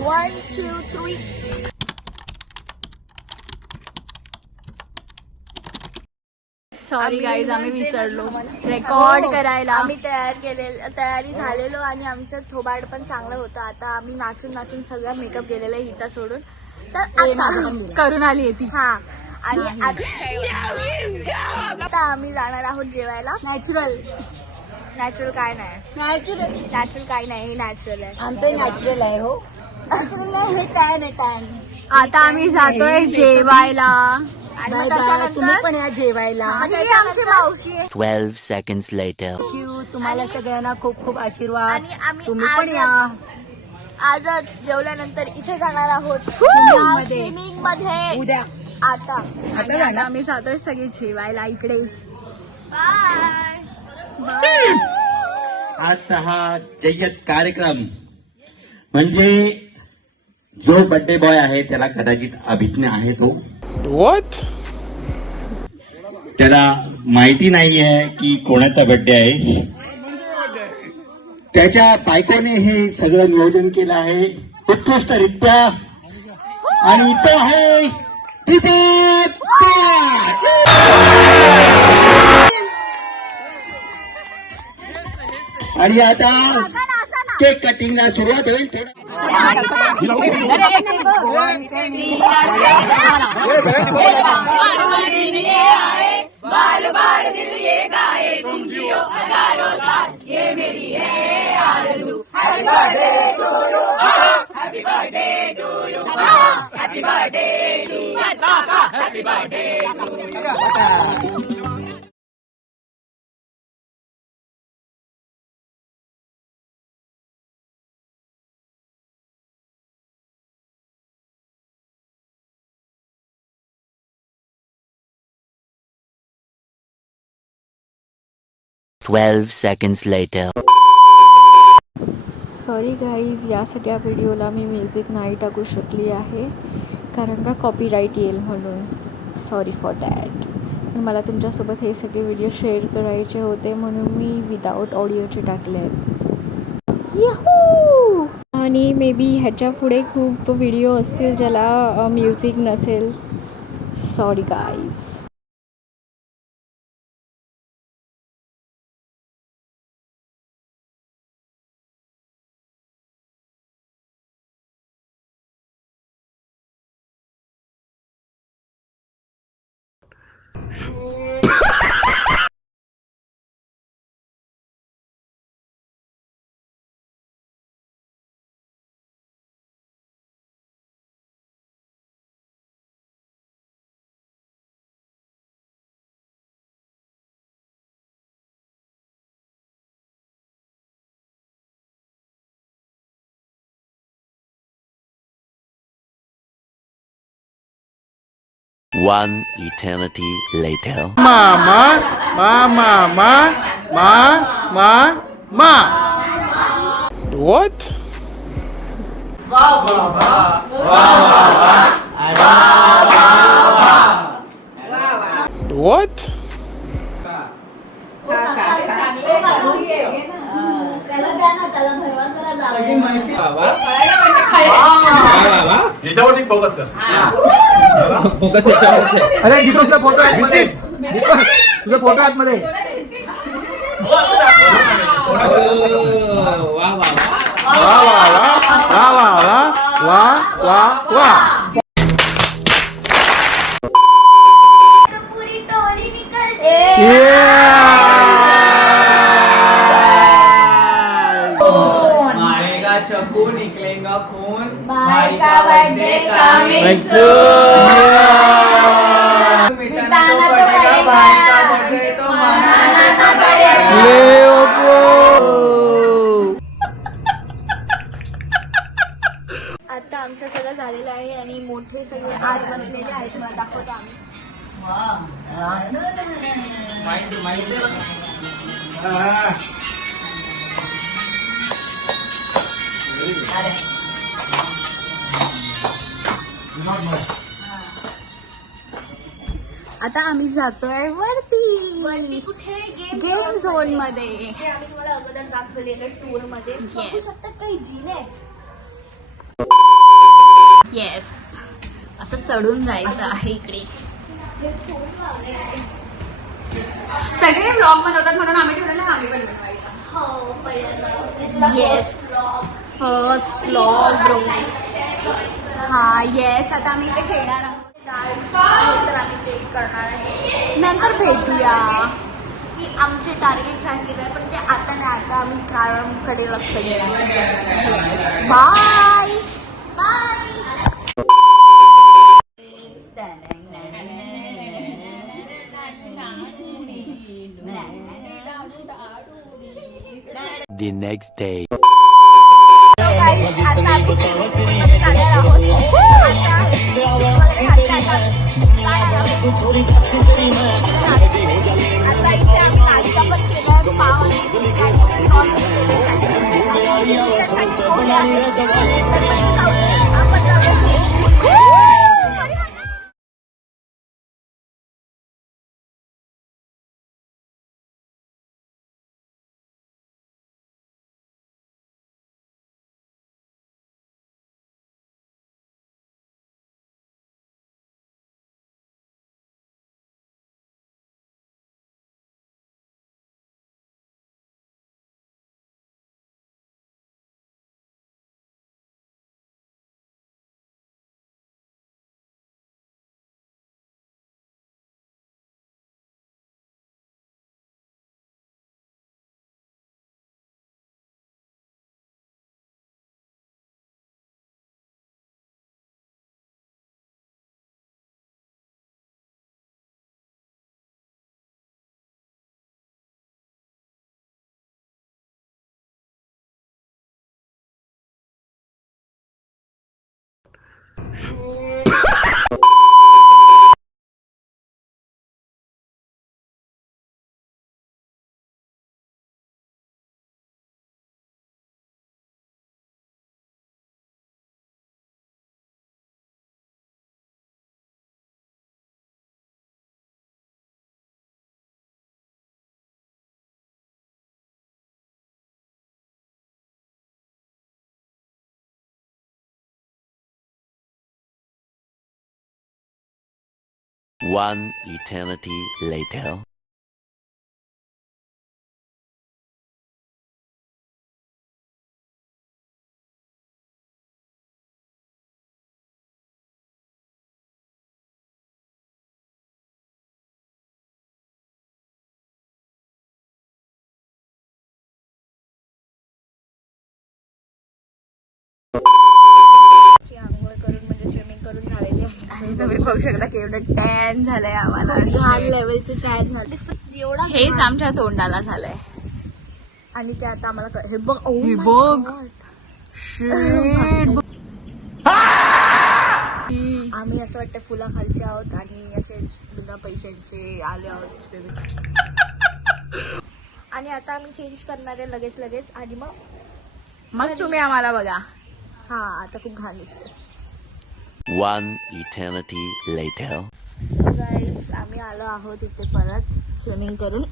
1 2 3. Sorry guys, आम्ही विसरलो record करायला. आम्ही तयारी झालेलो आणि आमचं थोबाड पण चांगलं होतं. आता आम्ही नाचून नाचून सगळा मेकअप गेलेला आहे हिचा सोडून. तर आता करून आली ती. हा, आणि आता आम्ही जाणार आहोत जेवायला. नॅचरल काय नाही, नॅचरल काय नाही, हे नॅचरल आहे. आमचं नॅचरल आहे. हो, नॅचरल आहे, हे टॅन आहे, टॅन. आता आम्ही जातोय जेवायला. आणि तुम्ही पण या जेवायला. आमची मावशी आहे. 12 seconds later. तुम्हाला सगळ्यांना खूप खूप आशीर्वाद. आणि आम्ही तुम्ही पण या. आजच जेवल्यानंतर इथे जाणार आहोत स्विमिंग मध्ये. उद्या आता आम्ही जातोय सगळे जेवायला इकडे. बाय. आजचा हा जय्यत कार्यक्रम म्हणजे जो बर्थडे बॉय आहे त्याला कदाचित अभिज्ञ आहे तो. What? त्याला माहिती नाहीये की कोणाचा बर्थडे आहे. त्याच्या बायकोने हे सगळं नियोजन केलं आहे उत्कृष्टरित्या. आणि तो आहे दीपक. आणि आता केक कटिंगला सुरुवात होईल. बार बार दिल ये गाए, तुम जियो हजारों साल, ये मेरी है आरज़ू. Happy birthday to you, happy birthday to you, happy birthday to you, happy birthday to you. Twelve seconds later. Sorry guys, या सगळ्या व्हिडिओला मी म्युझिक नाही टाकू शकली आहे कारण का कॉपीराईट येईल म्हणून. Sorry for that. पण मला तुमच्यासोबत हे सगळे व्हिडिओ शेअर करायचे होते म्हणून मी विदाऊट ऑडिओचे टाकले आहेत. याहू. आणि मे बी ह्याच्या पुढे खूप व्हिडिओ असतील ज्याला म्युझिक नसेल. Sorry guys. One eternity later. Mama, mama, ma, ma, ma. What? What? याच्यावर फोकस कर. फोकस अरे दीपकचा फोटो आतमध्ये. तुझा फोटो आतमध्ये. वा वा वा वा वा वा. पूरी टोली निकलते. मारेगा चक्कू निकलेगा खून. भाई का बर्थडे कमिंग मिटाना तो पड़ेगा. भाई का बर्थडे तो मनाना तो पड़ेगा. आता आमचं सगळं झालेलं आहे आणि मोठे सगळे आज बसलेले आहेत. तुम्हाला दाखवतो आम्ही. आता आम्ही जातोय वरती कुठे गेम झोन मध्ये. जे आम्ही तुम्हाला अगोदर दाखवलेलं टूर मध्ये बघू शकता काही जिने आहेत. येस, असं चढून जायचं आहे इकडे. सगळे ब्लॉग बनवतात म्हणून आम्ही ठरवलं आम्ही पण बनवायचा. Yes, first blog bro. हा येस, आता आम्ही इथे खेळणार आहोत. तर आम्ही ते करणार आहे. नंतर भेटूया. की आमचे टार्गेट सांगितलं आहे, पण ते आता नाही. आता आम्ही कामाकडे लक्ष देणार. बाय. The next day. आता इथे आम्ही नाश्ता पण केलाय. पाव आणि आपण One eternity later. आंघोळ करून म्हणजे स्विमिंग करून झालेली आहे. तुम्ही बघू शकता केवढं टॅन झालंय आम्हाला. लहान लेवलचे टॅन झाले एवढा. हेच आमच्या तोंडाला झालंय. आणि ते आता आम्हाला हे बघ. हे बघ. आम्ही असं वाटतं फुलाखालचे आहोत आणि असेच बिना पैशांचे आले आहोत. आणि आता आम्ही चेंज करणार आहे लगेच आणि मग तुम्ही आम्हाला बघा. हा आता खूप घाण दिसते. One eternity later. गाईज आम्ही आलो आहोत इथे परत स्विमिंग करून.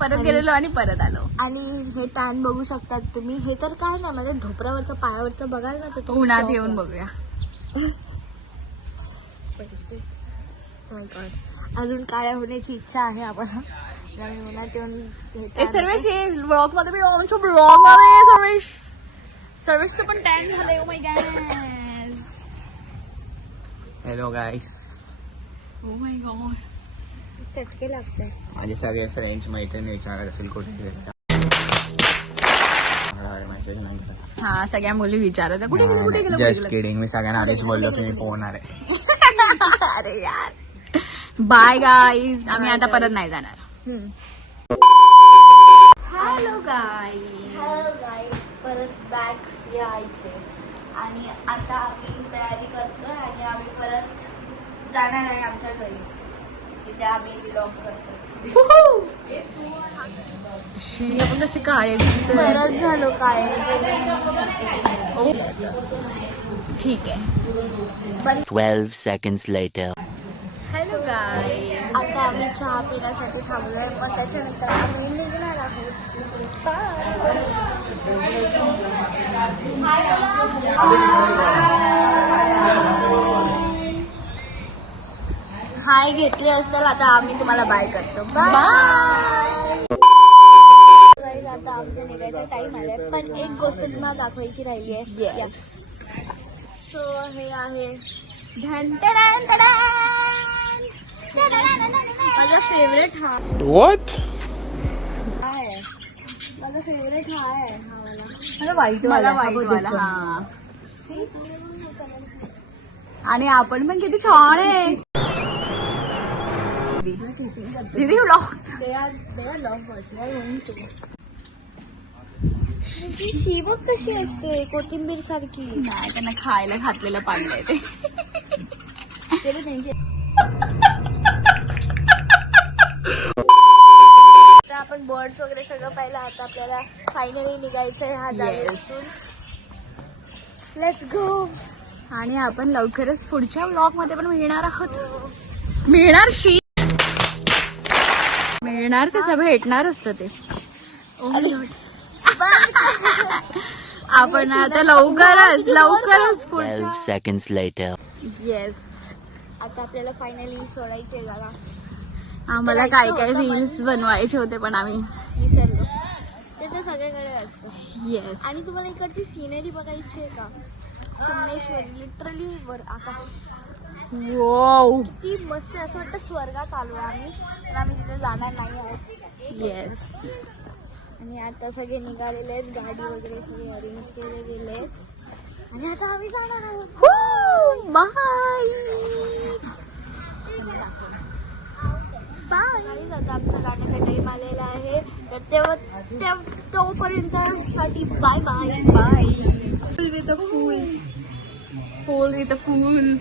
परत गेलेलो आणि परत आलो. आणि हे टॅन बघू शकतात तुम्ही. हे तर काय नाही माझ्या ढोपरावरचं पायावरचं बघाल ना तर उन्हात येऊन बघूया. अजून काळ्या होण्याची इच्छा आहे आम्हाला. उन्हात येऊन सर्वेश ब्लॉग मध्ये आमच्या ब्लॉग मध्ये सर्वेशचं पण टॅन झालंय. Oh my God. Hello guys. Oh my God. चटके लागते. माझे सगळे फ्रेंड्स मैत्रिणी विचारत असेल कुठे गेले. मेसेज नाही करत. हा सगळ्या मुली विचारत कुठे गेलं. Just kidding. मी सगळ्यांना आधीच बोललो की मी पोहणार आहे. अरे यार. Bye guys. आम्ही आता परत नाही जाणार. Hello guys. परत बॅक या इथे. आणि आता आम्ही तयारी करतोय आणि आम्ही परत जाणार आहे आमच्या घरी. तिथे आम्ही बिलॉंग करतो. आपण कशी काळे दिसतोय. परत झालो काय. ठीक आहे. 12 seconds later. Hello guys. आता आम्ही चहा पिण्यासाठी थांबलोय. मग त्याच्यानंतर आम्ही निघणार आहोत. बाय घेतली असेल आता आम्ही तुम्हाला बाय करतो. बाय. आता आमचं निघायचा टाइम आलाय, पण एक गोष्ट तुम्हाला दाखवायची राहिली आहे. सो हे आहे माझा फेवरेट हा What? आहे. माझा फेवरेट हा आहे. हा वाला. मला वाईट वाला. आणि आपण पण किती छान आहे. दीदी vlog. They are lovebirds. They are only two. शी बघ कशी असते कोथिंबीर सारखी. नाही, त्यांना खायला घातलेलं पाडलंय ते. आता आपण बर्ड्स वगैरे सगळं पाहिलं. आता आपल्याला फायनली निघायचंय ह्या जागेतून. Let's go. आणि आपण लवकरच पुढच्या व्लॉग मध्ये पण मिळणार आहोत. मिळणार कसं भेटणार असतं ते. आपण आता लवकरच 12 seconds later. येस. आता आपल्याला फायनली सोडायचंय गाला. आम्हाला काय रील्स बनवायचे होते पण आम्ही विसरलो. ते तर सगळीकडे असतं. येस. आणि तुम्हाला इकडची सिनरी बघायची आहे का? सोमेश्वरी लिटरली वर आकाश वाव. ती मस्त आहे. असं वाटतं स्वर्गात आलो आम्ही, पण आम्ही तिथे जाणार नाही आहोत. येस. आणि आता सगळे निघालेले आहेत. गाडी वगैरे सगळे अरेंज केले गेले आहेत. आणि आता आम्ही जाणार आहोत. बाय. बाय. आता आमचा जाण्याचा टाइम आलेला आहे, तर तोपर्यंत साठी bye bye. Bye. Full with a full.